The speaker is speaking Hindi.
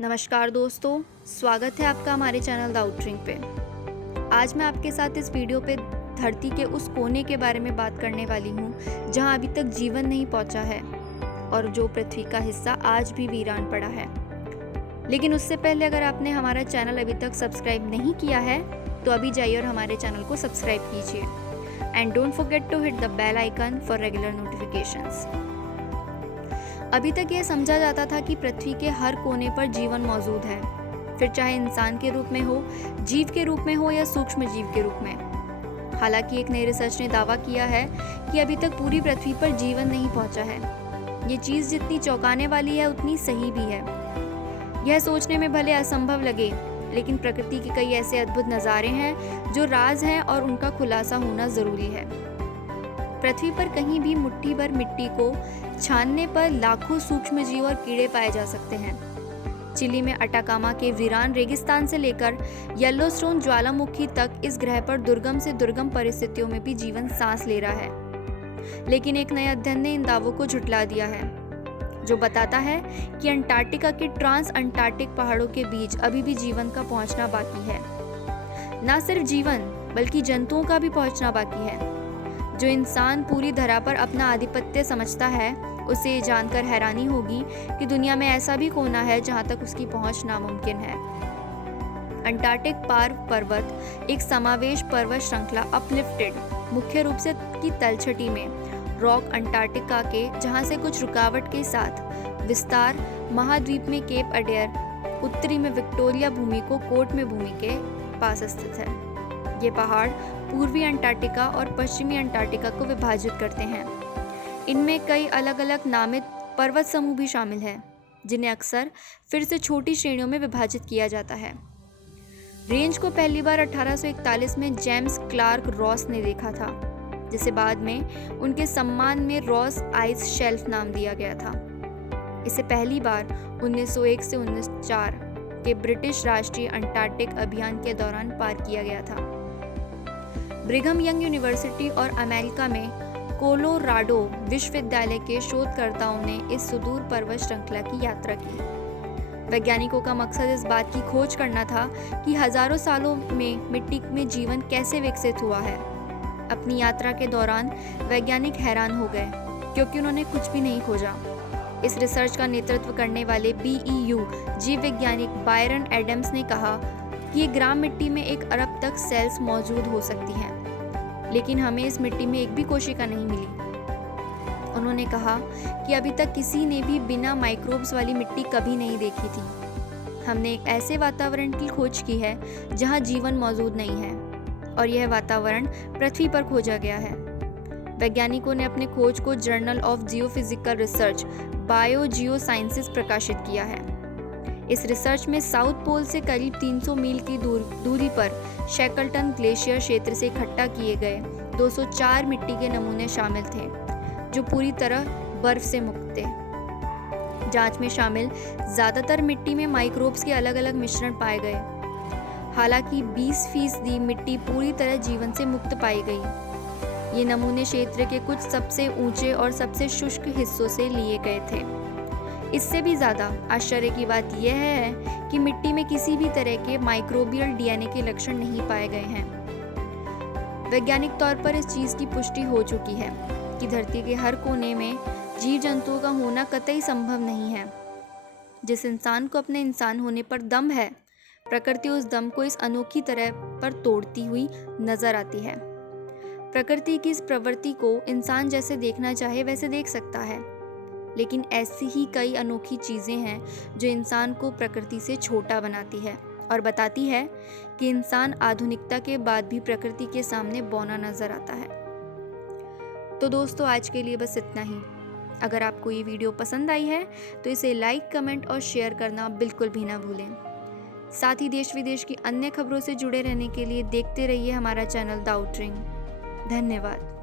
नमस्कार दोस्तों, स्वागत है आपका हमारे चैनल द आउटरिंग पे। आज मैं आपके साथ इस वीडियो पे धरती के उस कोने के बारे में बात करने वाली हूँ जहाँ अभी तक जीवन नहीं पहुँचा है और जो पृथ्वी का हिस्सा आज भी वीरान पड़ा है। लेकिन उससे पहले अगर आपने हमारा चैनल अभी तक सब्सक्राइब नहीं किया है तो अभी जाइए और हमारे चैनल को सब्सक्राइब कीजिए and don't forget to hit the bell icon for regular notifications. अभी तक यह समझा जाता था कि पृथ्वी के हर कोने पर जीवन मौजूद है, फिर चाहे इंसान के रूप में हो, जीव के रूप में हो या सूक्ष्म जीव के रूप में। हालांकि एक नई रिसर्च ने दावा किया है कि अभी तक पूरी पृथ्वी पर जीवन नहीं पहुंचा है। ये चीज़ जितनी चौंकाने वाली है उतनी सही भी है। यह सोचने में भले असंभव लगे, लेकिन प्रकृति के कई ऐसे अद्भुत नज़ारे हैं जो राज हैं और उनका खुलासा होना ज़रूरी है। पृथ्वी पर कहीं भी मुट्ठी भर मिट्टी को छानने पर लाखों सूक्ष्म जीव और कीड़े पाए जा सकते हैं। चिली में अटाकामा के वीरान रेगिस्तान से लेकर येलोस्टोन ज्वालामुखी तक इस ग्रह पर दुर्गम से दुर्गम परिस्थितियों में भी जीवन सांस ले रहा है। लेकिन एक नए अध्ययन ने इन दावों को झुठला दिया है, जो बताता है कि अंटार्कटिका के ट्रांस अंटार्कटिक पहाड़ों के बीच अभी भी जीवन का पहुंचना बाकी है। न सिर्फ जीवन बल्कि जंतुओं का भी पहुंचना बाकी है। जो इंसान पूरी धरा पर अपना आधिपत्य समझता है, उसे ये जानकर हैरानी होगी कि दुनिया में ऐसा भी कोना है जहां तक उसकी पहुंच नामुमकिन है। अंटार्कटिक पार्व पर्वत एक समावेश पर्वत श्रृंखला अपलिफ्टेड मुख्य रूप से की तलछटी में रॉक अंटार्कटिका के, जहां से कुछ रुकावट के साथ विस्तार महाद्वीप में केप अडेयर, उत्तरी में विक्टोरिया भूमि को कोट में भूमि के पास स्थित है। ये पहाड़ पूर्वी अंटार्कटिका और पश्चिमी अंटार्कटिका को विभाजित करते हैं। इनमें कई अलग अलग नामित पर्वत समूह भी शामिल हैं, जिन्हें अक्सर फिर से छोटी श्रेणियों में विभाजित किया जाता है। रेंज को पहली बार 1841 में जेम्स क्लार्क रॉस ने देखा था, जिसे बाद में उनके सम्मान में रॉस आइस शेल्फ नाम दिया गया था। इसे पहली बार 1901 से 1904 के ब्रिटिश राष्ट्रीय अंटार्कटिक अभियान के दौरान पार किया गया था। ब्रिघम यंग यूनिवर्सिटी और अमेरिका में कोलोराडो विश्वविद्यालय के शोधकर्ताओं ने इस सुदूर पर्वत श्रृंखला की यात्रा की। वैज्ञानिकों का मकसद इस बात की खोज करना था कि हजारों सालों में मिट्टी में जीवन कैसे विकसित हुआ है। अपनी यात्रा के दौरान वैज्ञानिक हैरान हो गए, क्योंकि उन्होंने कुछ भी नहीं खोजा। इस रिसर्च का नेतृत्व करने वाले BEU जीव वैज्ञानिक बायरन एडम्स ने कहा कि ये ग्राम मिट्टी में 1 अरब तक सेल्स मौजूद हो सकती हैं, लेकिन हमें इस मिट्टी में एक भी कोशिका नहीं मिली। उन्होंने कहा कि अभी तक किसी ने भी बिना माइक्रोब्स वाली मिट्टी कभी नहीं देखी थी। हमने एक ऐसे वातावरण की खोज की है जहां जीवन मौजूद नहीं है, और यह वातावरण पृथ्वी पर खोजा गया है। वैज्ञानिकों ने अपने खोज को journal of geophysical research bio Jio sciences प्रकाशित किया है। इस रिसर्च में साउथ पोल से करीब 300 मील की दूरी पर शेकल्टन ग्लेशियर क्षेत्र से इकट्ठा किए गए 204 मिट्टी के नमूने शामिल थे, जो पूरी तरह बर्फ से मुक्त थे। जांच में शामिल ज़्यादातर मिट्टी में माइक्रोब्स के अलग अलग मिश्रण पाए गए। हालांकि 20% मिट्टी पूरी तरह जीवन से मुक्त पाई गई। ये नमूने क्षेत्र के कुछ सबसे ऊंचे और सबसे शुष्क हिस्सों से लिए गए थे। इससे भी ज़्यादा आश्चर्य की बात यह है कि मिट्टी में किसी भी तरह के माइक्रोबियल DNA के लक्षण नहीं पाए गए हैं। वैज्ञानिक तौर पर इस चीज़ की पुष्टि हो चुकी है कि धरती के हर कोने में जीव जंतुओं का होना कतई संभव नहीं है। जिस इंसान को अपने इंसान होने पर दम है, प्रकृति उस दम को इस अनोखी तरह पर तोड़ती हुई नजर आती है। प्रकृति की इस प्रवृत्ति को इंसान जैसे देखना चाहे वैसे देख सकता है, लेकिन ऐसी ही कई अनोखी चीज़ें हैं जो इंसान को प्रकृति से छोटा बनाती है और बताती है कि इंसान आधुनिकता के बाद भी प्रकृति के सामने बौना नजर आता है। तो दोस्तों, आज के लिए बस इतना ही। अगर आपको ये वीडियो पसंद आई है तो इसे लाइक, कमेंट और शेयर करना बिल्कुल भी ना भूलें। साथ ही देश विदेश की अन्य खबरों से जुड़े रहने के लिए देखते रहिए हमारा चैनल द आउटरिंग। धन्यवाद।